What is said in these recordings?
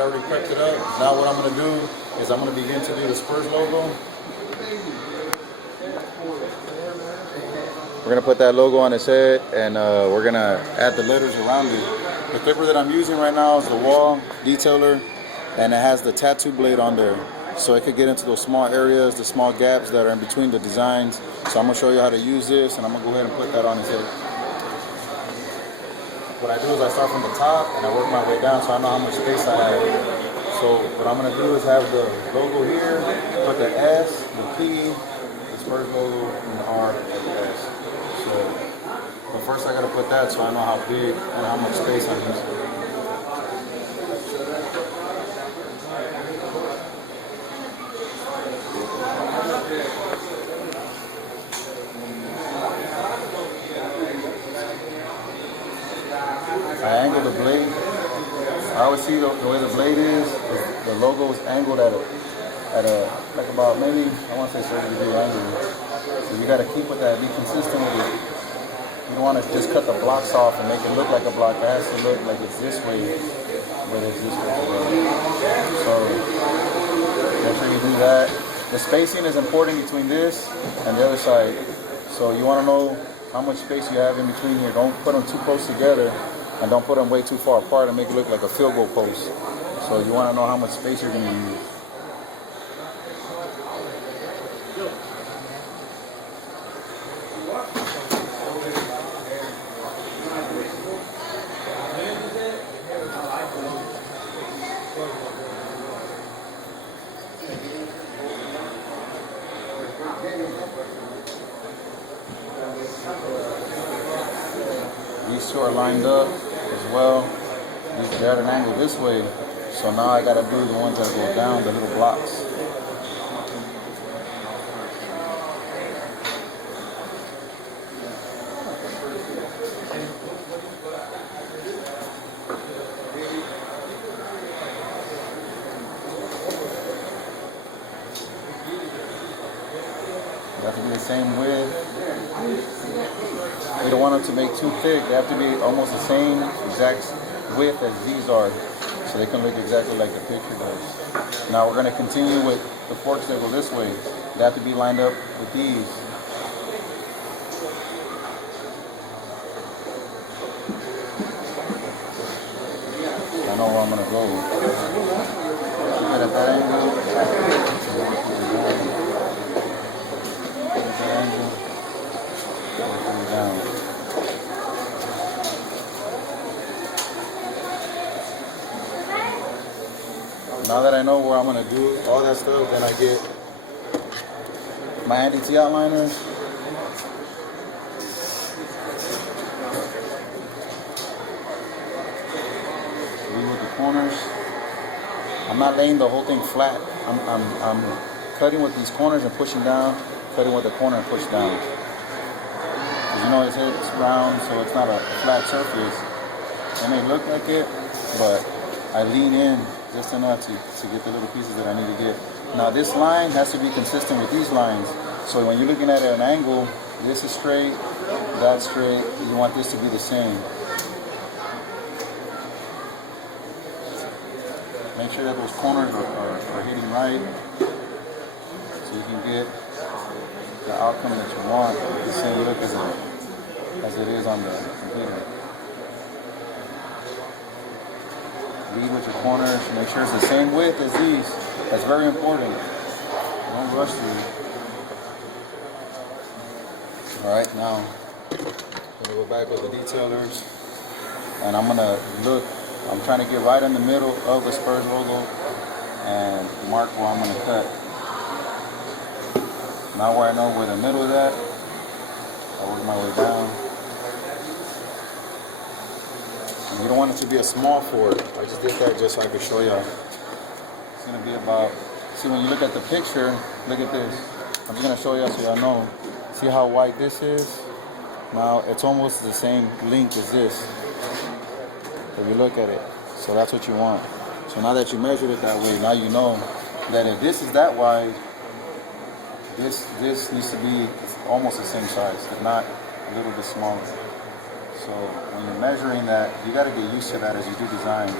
I already prepped it up. Now what I'm going to do is I'm going to begin to do the Spurs logo. We're going to put that logo on his head, and we're going to add the letters around it. The clipper that I'm using right now is the wall detailer, and it has the tattoo blade on there. So it could get into those small areas, the small gaps that are in between the designs. So I'm going to show you how to use this, and I'm going to go ahead and put that on his head. What I do is I start from the top, and I work my way down so I know how much space I have. So what I'm going to do is have the logo here, put the S, the P, the Spurs logo, and the R at the S. So, but first I got to put that so I know how big and how much space I'm using. I angle the blade. I always see the way the blade is the logo is angled at a like about maybe I want to say 30-degree angle. So you got to keep with that. Be consistent with it. You don't want to just cut the blocks off and make it look like a block. It has to look like it's this way, but it's this way. So make sure you do that. The spacing is important between this and the other side. So you want to know how much space you have in between here. Don't put them too close together. And don't put them way too far apart and make it look like a field goal post. So you want to know how much space you're going to use. These two are lined up as well. They're at an angle this way, so now I gotta do the ones that go down, the little blocks. They have to be the same width. We don't want them to make too thick. They have to be almost the same exact width as these are, so they can look exactly like the picture does. Now we're going to continue with the forks that go this way. They have to be lined up with these. I know where I'm going to go. Keep it at that angle. Now that I know where I'm going to do all that stuff, then I get my anti-T outliners. Leave with the corners. I'm not laying the whole thing flat. I'm cutting with these corners and pushing down, cutting with the corner and push down. Because you know it's round, so it's not a flat surface. It may look like it, but I lean in just enough to get the little pieces that I need to get. Now this line has to be consistent with these lines. So when you're looking at it at an angle, this is straight, that's straight. You want this to be the same. Make sure that those corners are hitting right, so you can get the outcome that you want, the same look as it is on the computer. Lead with your corners, make sure it's the same width as these. That's very important. Don't rush through it. Alright, now I'm gonna go back with the detailers, and I'm trying to get right in the middle of the Spurs logo and mark where I'm gonna cut. Now where I know where the middle is at, I work my way down. You don't want it to be a small fort. I just did that just so I could show y'all. It's gonna be about, see when you look at the picture, look at this. I'm just gonna show y'all so y'all know. See how white this is? Now it's almost the same length as this. If you look at it. So that's what you want. So now that you measured it that way, now you know that if this is that wide, this needs to be almost the same size, if not a little bit smaller. So when you're measuring that, you got to get used to that as you do designs.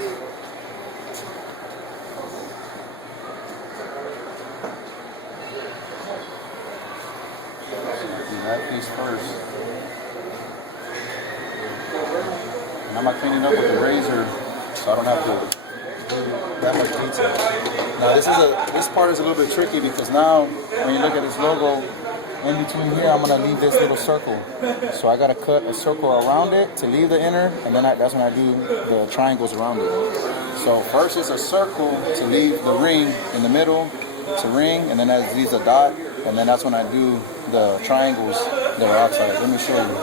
piece first. And I'm not cleaning up with the razor, so I don't have to do that much detail. Now this part is a little bit tricky because now when you look at this logo, in between here I'm gonna leave this little circle. So I gotta cut a circle around it to leave the inner, and then that's when I do the triangles around it. So first it's a circle to leave the ring in the middle, to ring, and then that leaves a dot, and then that's when I do the triangles that are outside. Let me show you.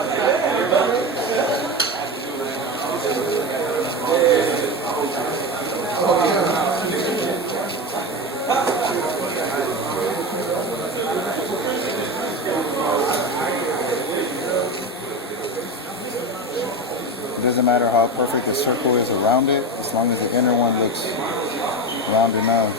It doesn't matter how perfect the circle is around it, as long as the inner one looks round enough.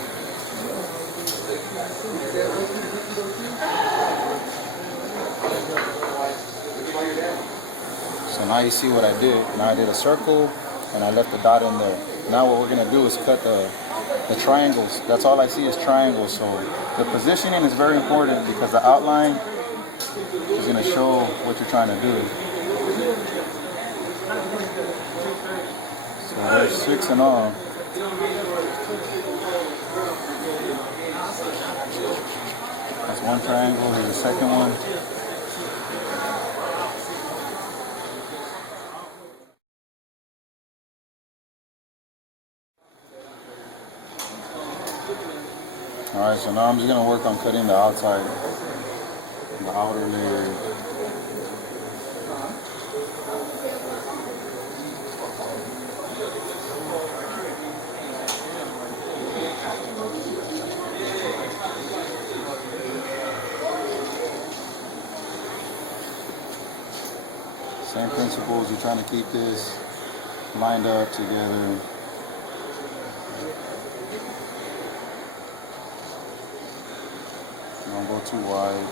So now you see what I did. Now I did a circle and I left the dot in there. Now what we're gonna do is cut the triangles. That's all I see is triangles. So the positioning is very important because the outline is gonna show what you're trying to do. So there's 6 in all. That's one triangle, here's the second one. Alright, so now I'm just going to work on cutting the outside, the outer layer. Same principles, you're trying to keep this lined up together. Don't go too wide.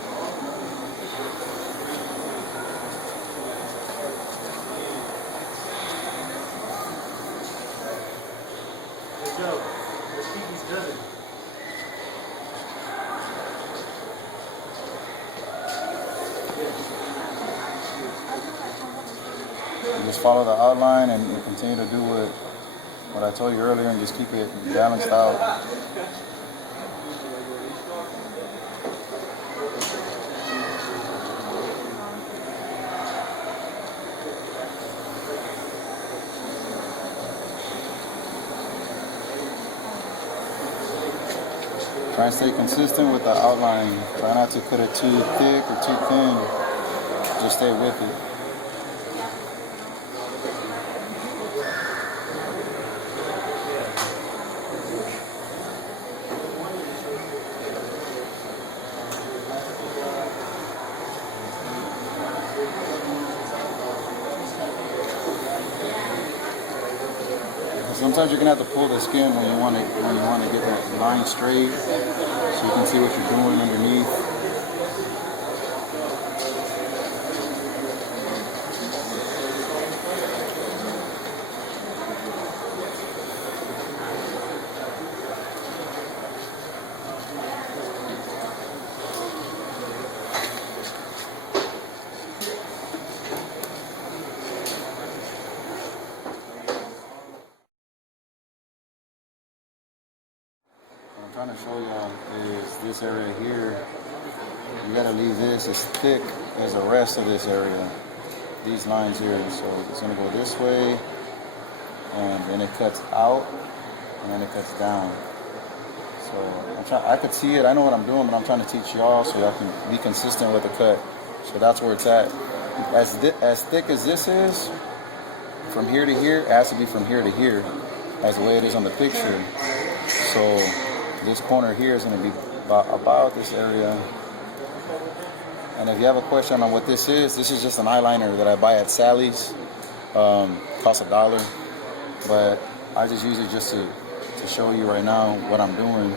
Hey Joe, let's keep these cousin. Just follow the outline and continue to do what I told you earlier and just keep it balanced out. Try and stay consistent with the outline. Try not to cut it too thick or too thin. Just stay with it. Sometimes you're gonna have to pull the skin when you want to get that line straight, so you can see what you're doing underneath. Trying to show y'all is this area here. You gotta leave this as thick as the rest of this area. These lines here. So it's gonna go this way, and then it cuts out, and then it cuts down. So I could see it. I know what I'm doing, but I'm trying to teach y'all so y'all can be consistent with the cut. So that's where it's at. As thick as this is, from here to here, it has to be from here to here, as the way it is on the picture. So this corner here is going to be about this area. And if you have a question on what this is just an eyeliner that I buy at Sally's. Costs $1, but I just use it just to show you right now what I'm doing.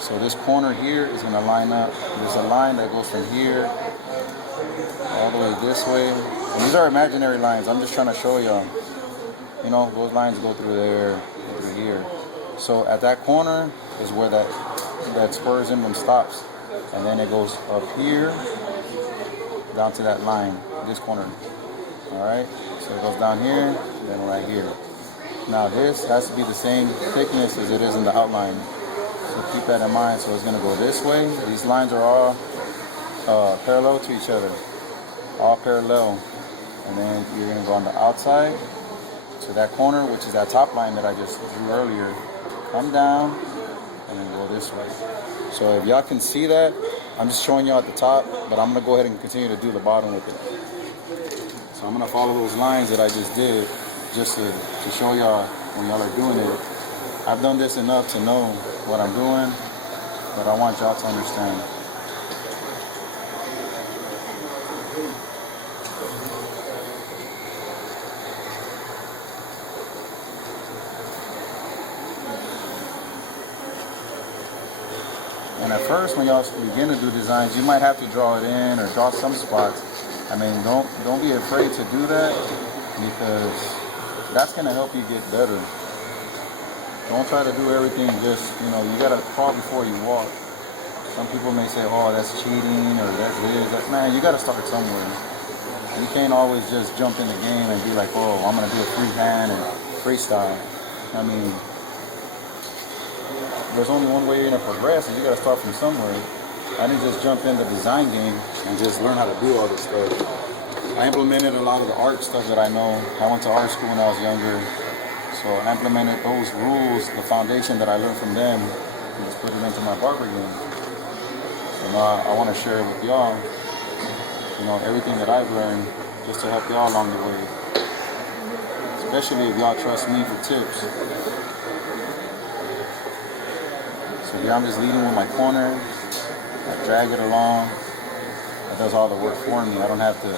So this corner here is going to line up. There's a line that goes from here all the way this way. And these are imaginary lines. I'm just trying to show y'all. You know, those lines go through there, go through here. So at that corner is where that Spurs emblem stops. And then it goes up here, down to that line, this corner. All right, so it goes down here, then right here. Now this has to be the same thickness as it is in the outline. So keep that in mind. So it's gonna go this way. These lines are all parallel to each other, all parallel. And then you're gonna go on the outside to that corner, which is that top line that I just drew earlier. Come down and then go this way. So if y'all can see that, I'm just showing y'all at the top, but I'm gonna go ahead and continue to do the bottom with it. So I'm gonna follow those lines that I just did, just to show y'all when y'all are doing it. I've done this enough to know what I'm doing, but I want y'all to understand. And at first, when y'all begin to do designs, you might have to draw it in or draw some spots. I mean, don't be afraid to do that, because that's gonna help you get better. Don't try to do everything just, you gotta crawl before you walk. Some people may say, oh, that's cheating, or that's this, that. Man, you gotta start somewhere. You can't always just jump in the game and be like, oh, I'm gonna do a freehand and freestyle. I mean, there's only one way you're gonna progress, and you gotta start from somewhere. I didn't just jump in the design game and just learn how to do all this stuff. I implemented a lot of the art stuff that I know. I went to art school when I was younger, so I implemented those rules, the foundation that I learned from them, and just put it into my barber game. So now I want to share with y'all, everything that I've learned, just to help y'all along the way. Especially if y'all trust me for tips. So here I'm just leading with my corner. I drag it along. It does all the work for me. I don't have to.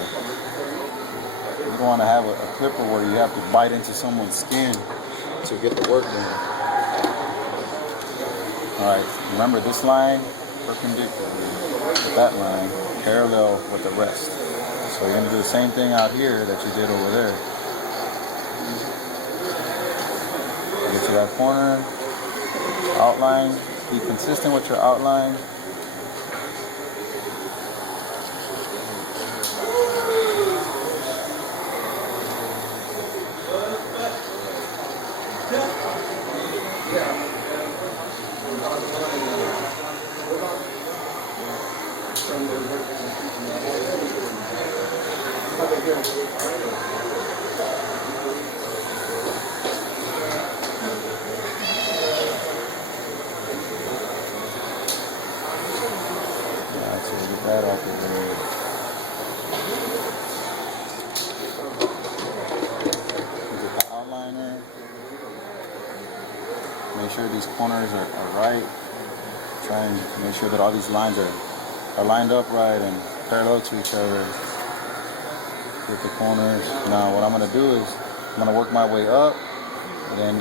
You don't want to have a clipper where you have to bite into someone's skin to get the work done. All right. Remember this line perpendicular with that line, parallel with the rest. So you're gonna do the same thing out here that you did over there. Get to that corner, outline. Be consistent with your outline. That off the way. Get the outliner. Make sure these corners are right. Try and make sure that all these lines are lined up right and parallel to each other with the corners. Now what I'm going to do is I'm going to work my way up, and then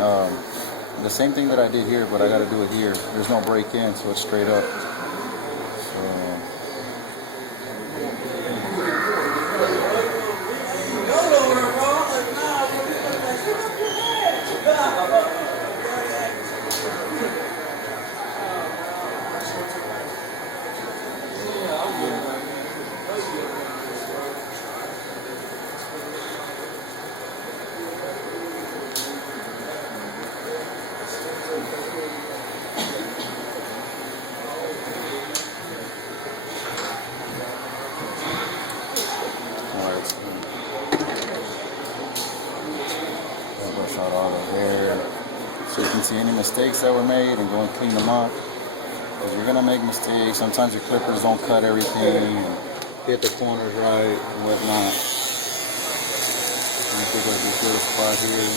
the same thing that I did here, but I got to do it here. There's no break in, so it's straight up. Out all the hair, so you can see any mistakes that were made and go and clean them up, because you're gonna make mistakes. Sometimes your clippers don't cut everything and hit the corners right and whatnot. Let me pick up this little spot here.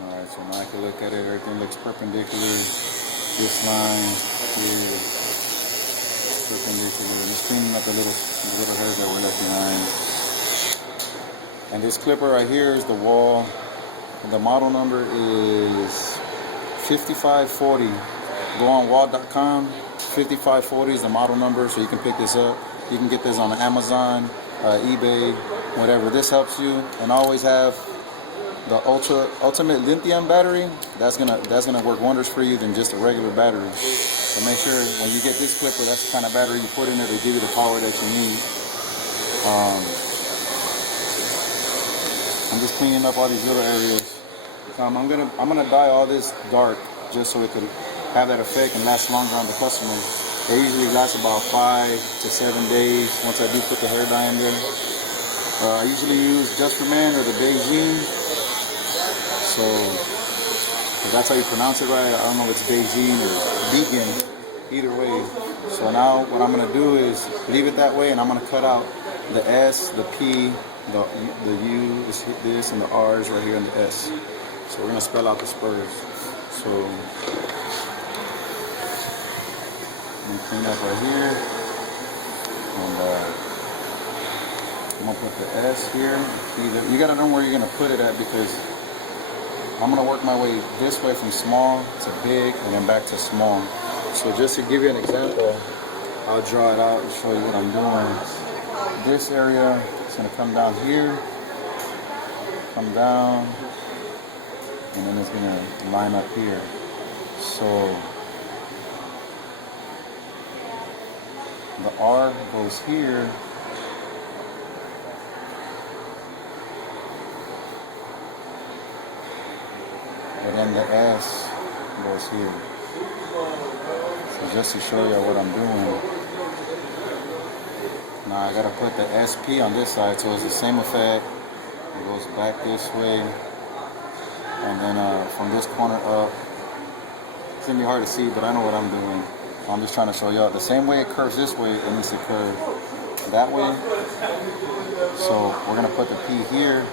Alright, so now I can look at it, everything looks perpendicular. This line here, perpendicular, and just cleaning up the little hairs that were left behind. And this clipper right here is the wall. The model number is 5540. Go on wall.com. 5540 is the model number, so you can pick this up. You can get this on Amazon, eBay, whatever. This helps you, and always have the ultimate lithium battery, that's gonna work wonders for you than just a regular battery. So make sure when you get this clipper, that's the kind of battery you put in it to give you the power that you need. I'm just cleaning up all these little areas. I'm gonna dye all this dark just so it could have that effect and last longer on the customer. They usually last about 5 to 7 days once I do put the hair dye in there. I usually use Just for Men or the Beijing. So if that's how you pronounce it right, I don't know if it's Beijing or vegan, either way. So now what I'm gonna do is leave it that way, and I'm gonna cut out the S, the P, the U, this, and the R's right here in the S. So we're gonna spell out the Spurs. So I'm gonna clean up right here, and I'm gonna put the S here. You gotta know where you're gonna put it at, because I'm gonna work my way this way from small to big and then back to small. So just to give you an example, I'll draw it out and show you what I'm doing. This area is gonna come down here, come down, and then it's gonna line up here. So the R goes here, and then the S goes here. So just to show you what I'm doing. Now I gotta put the SP on this side, so it's the same effect. It goes back this way, and then from this corner up. It's gonna be hard to see, but I know what I'm doing. I'm just trying to show y'all the same way it curves this way, it needs to curve that way. So we're gonna put the P here,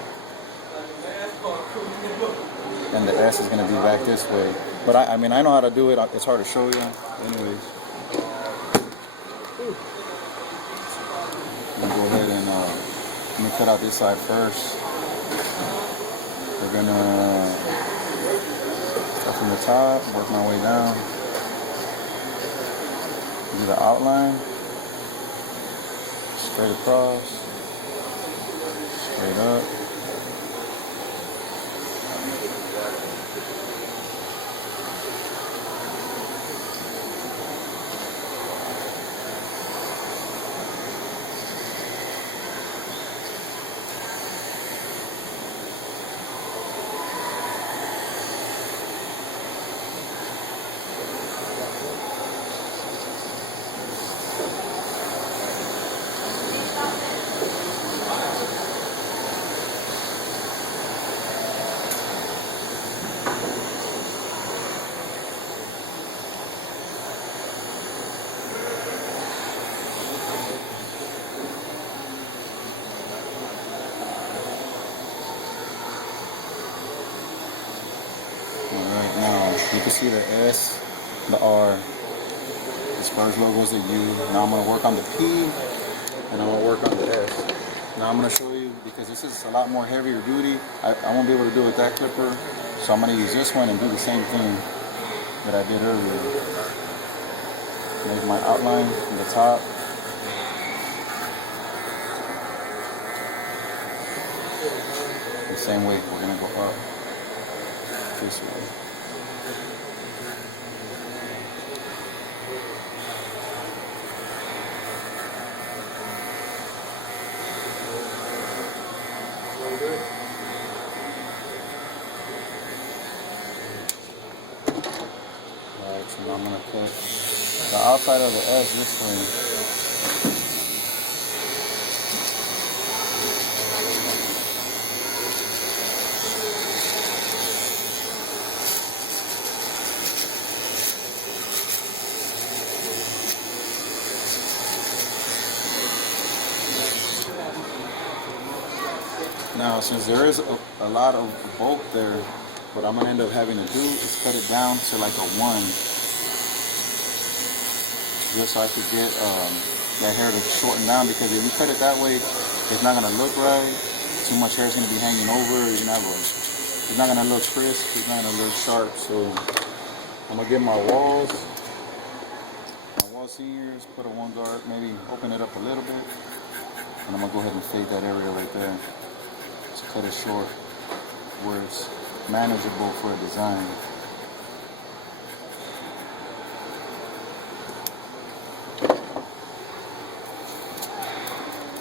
and the S is gonna be back this way. But I mean, I know how to do it. It's hard to show you. Anyways, I'm gonna go ahead and let me cut out this side first. We're gonna start from the top, work my way down. Do the outline, straight across, straight up. Alright, now you can see the S, the R, the Spurs logo is a U. Now I'm going to work on the P, and I'm going to work on the S. Now I'm going to show you, because this is a lot more heavier duty, I won't be able to do it with that clipper, so I'm going to use this one and do the same thing that I did earlier. Make my outline from the top. The same way, we're going to go up this way. Alright, so now I'm going to cut the outside of the S this way. Now, since there is a lot of bulk there, what I'm going to end up having to do is cut it down to like a 1. Just so I could get that hair to shorten down, because if you cut it that way, it's not going to look right. Too much hair is going to be hanging over. It's not going to look crisp. It's not going to look sharp. So I'm going to get my walls seniors, put a 1 guard, maybe open it up a little bit. And I'm going to go ahead and fade that area right there. Cut it short. where it's manageable for a design.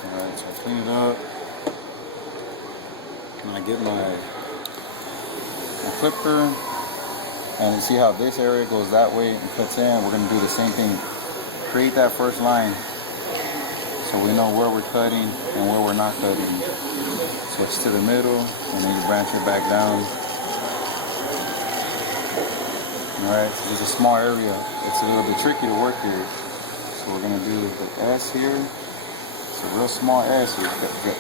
Alright, so I clean it up. And I get my clipper. And you see how this area goes that way and cuts in. We're going to do the same thing. Create that first line so we know where we're cutting and where we're not cutting. So it's to the middle, and then you branch it back down. Alright, so there's a small area. It's a little bit tricky to work here. So we're going to do the S here. It's a real small S. So you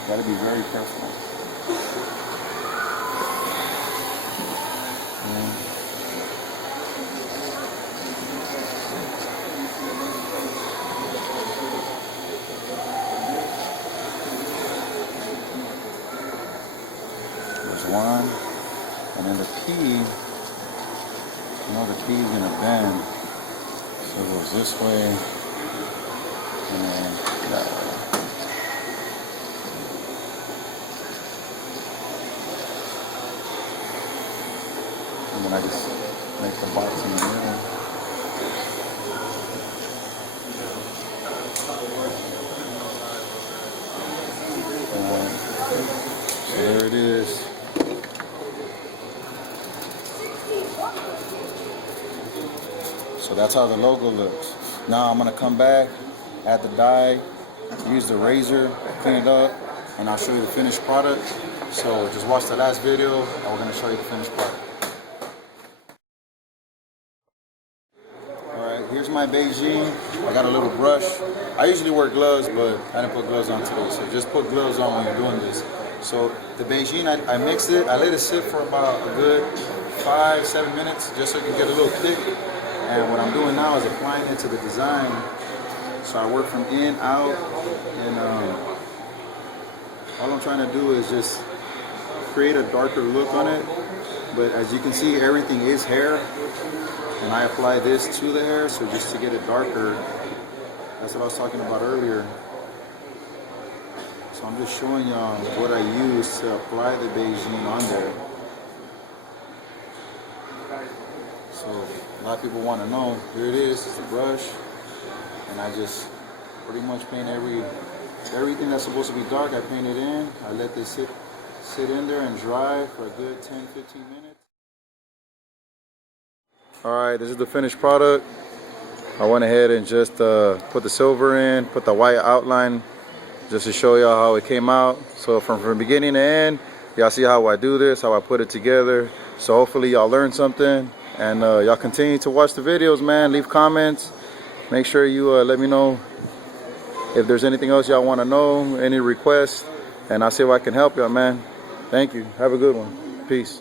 got to be very careful. One, and then the P, you know, the P is gonna bend, so it goes this way, and then that way. And then I just make the box in the middle. So there it is. So that's how the logo looks. Now I'm gonna come back, add the dye, use the razor, clean it up, and I'll show you the finished product. So just watch the last video and we're gonna show you the finished product. Alright, here's my Beijing. I got a little brush. I usually wear gloves, but I didn't put gloves on today. So just put gloves on when you're doing this. So the Beijing, I mixed it. I let it sit for about a good 5-7 minutes just so it can get a little thick. And what I'm doing now is applying it to the design. So I work from in, out, and all I'm trying to do is just create a darker look on it. But as you can see, everything is hair. And I apply this to the hair, so just to get it darker. That's what I was talking about earlier. So I'm just showing y'all what I use to apply the Beijing on there. So a lot of people want to know. Here it is, it's a brush, and I just pretty much paint everything that's supposed to be dark. I paint it in. I let this sit in there and dry for a good 10-15 minutes. All right, this is the finished product. I went ahead and just put the silver in, put the white outline, just to show y'all how it came out. So from beginning to end, y'all see how I do this, how I put it together. So hopefully y'all learned something. And y'all continue to watch the videos, man. Leave comments. Make sure you let me know if there's anything else y'all want to know, any requests, and I'll see if I can help y'all, man. Thank you. Have a good one. Peace.